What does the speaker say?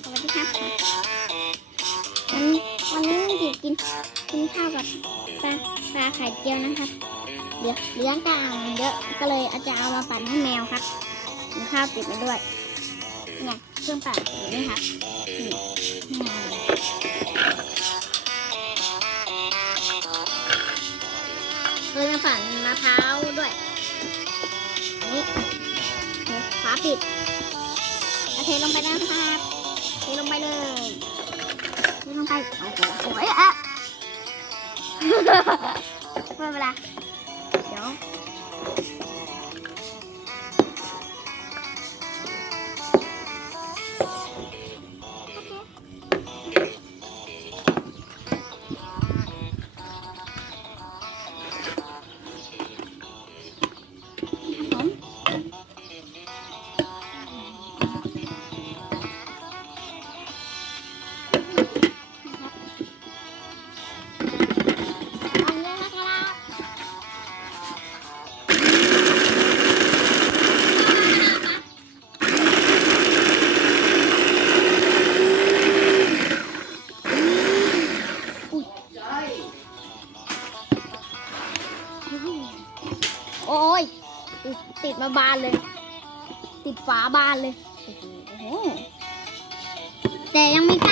สวัสดีครับวันนี้ดิกินข้าวกับปลาไข่เจียวนะครับเลี้ยงกลางเยอะก็เลยอาจจะเอามาปั่นให้แมวครับมีข้าวติดมาด้วยเนี่ยเครื่องปั่นอยู่นี่ครับเลยมาปั่นมะพร้าวด้วยนี่ฝาปิดเทลงไปนะครับเทลงไปเลยเทลงไปโอ้โหสวยอะเมื่อเวลาเดี๋ยวโอ้ยติดมาบานเลยติดฝาบานเลยโอ้โหแต่ยังไม่กล้า